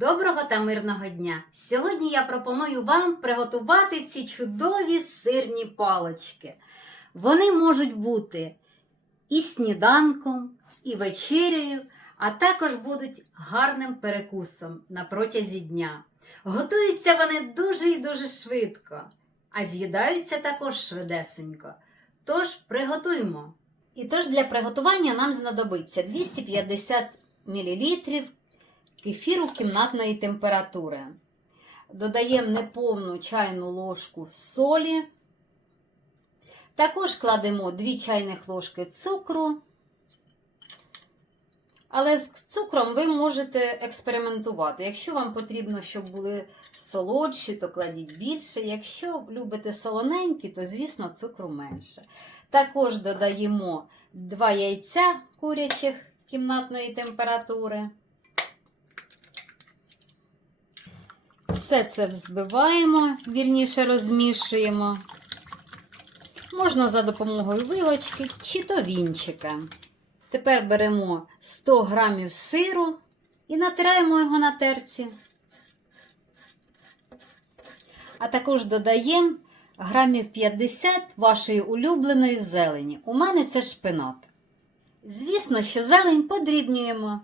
Доброго та мирного дня! Сьогодні я пропоную вам приготувати ці чудові сирні палочки. Вони можуть бути і сніданком, і вечерею, а також будуть гарним перекусом на протязі дня. Готуються вони дуже і дуже швидко, а з'їдаються також швидесенько. Тож приготуємо. І тож для приготування нам знадобиться 250 мл кефіру кімнатної температури. Додаємо неповну чайну ложку солі. Також кладемо 2 чайних ложки цукру. Але з цукром ви можете експериментувати. Якщо вам потрібно, щоб були солодші, то кладіть більше. Якщо любите солоненькі, то, звісно, цукру менше. Також додаємо 2 яйця курячих кімнатної температури. Все це взбиваємо, вірніше розмішуємо. Можна за допомогою вилочки чи то вінчика. Тепер беремо 100 грамів сиру і натираємо його на терці. А також додаємо грамів 50 вашої улюбленої зелені. У мене це шпинат. Звісно, що зелень подрібнюємо.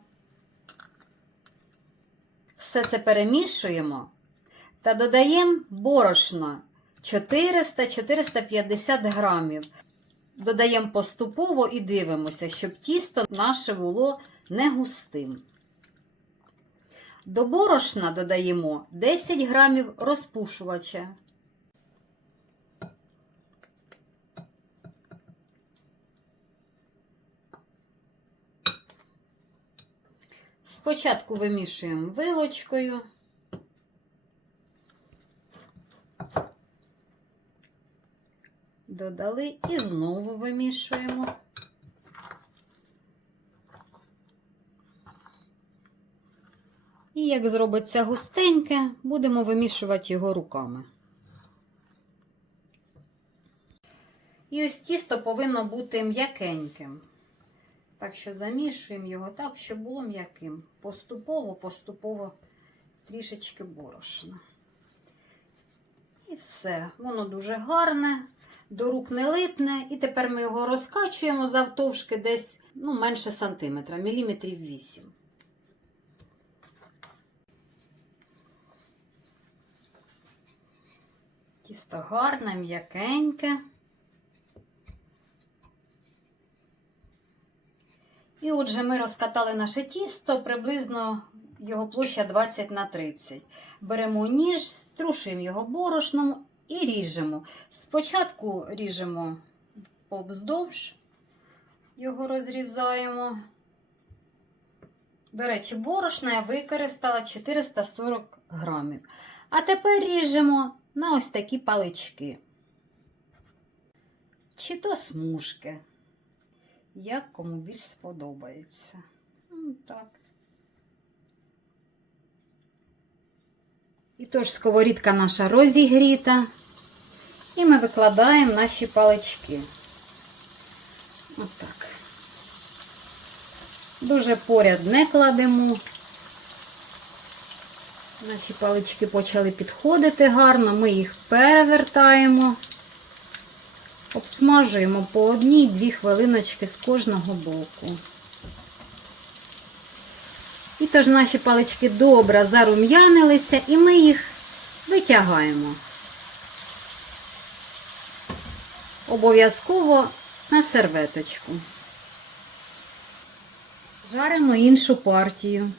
Все це перемішуємо та додаємо борошно 400-450 грамів. Додаємо поступово і дивимося, щоб тісто наше було не густим. До борошна додаємо 10 грамів розпушувача. Спочатку вимішуємо вилочкою. Додали і знову вимішуємо. І як зробиться густеньке, будемо вимішувати його руками. І ось тісто повинно бути м'якеньким. Так що замішуємо його так, щоб було м'яким. Поступово, поступово трішечки борошна. І все. Воно дуже гарне, до рук не липне. І тепер ми його розкачуємо завтовшки десь ну, менше сантиметра, міліметрів 8. Тісто гарне, м'якеньке. І отже, ми розкатали наше тісто, приблизно його площа 20 на 30. Беремо ніж, струшуємо його борошном і ріжемо. Спочатку ріжемо повздовж, його розрізаємо. До речі, борошна я використала 440 грамів. А тепер ріжемо на ось такі палички. Чи то смужки як кому більш сподобається. Так. І тож сковорідка наша розігріта. І ми викладаємо наші палички. Отак. Дуже поряд не кладемо. Наші палички почали підходити гарно, ми їх перевертаємо. Обсмажуємо по одній-дві хвилиночки з кожного боку. І тож наші палички добре зарум'янилися, і ми їх витягаємо. Обов'язково на серветочку. Жаримо іншу партію.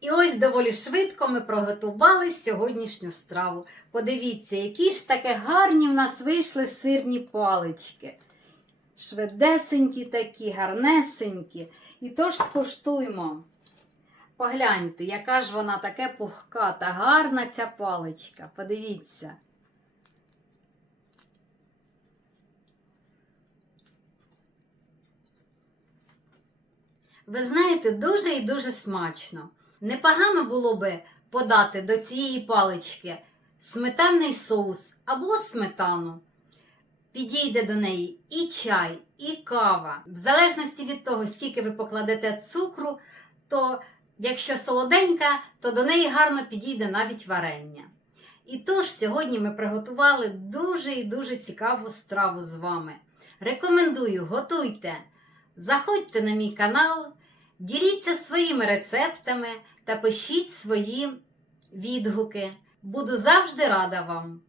І ось доволі швидко ми приготували сьогоднішню страву. Подивіться, які ж таке гарні в нас вийшли сирні палички. Швидесенькі такі, гарнесенькі. І тож скуштуймо. Погляньте, яка ж вона таке пухка та гарна ця паличка. Подивіться. Ви знаєте, дуже і дуже смачно. Непогано було би подати до цієї палички сметанний соус або сметану. Підійде до неї і чай, і кава. В залежності від того, скільки ви покладете цукру, то Якщо солоденька, то до неї гарно підійде навіть варення. І тож сьогодні ми приготували дуже і дуже цікаву страву з вами. Рекомендую, готуйте! Заходьте на мій канал, діліться своїми рецептами та пишіть свої відгуки. Буду завжди рада вам.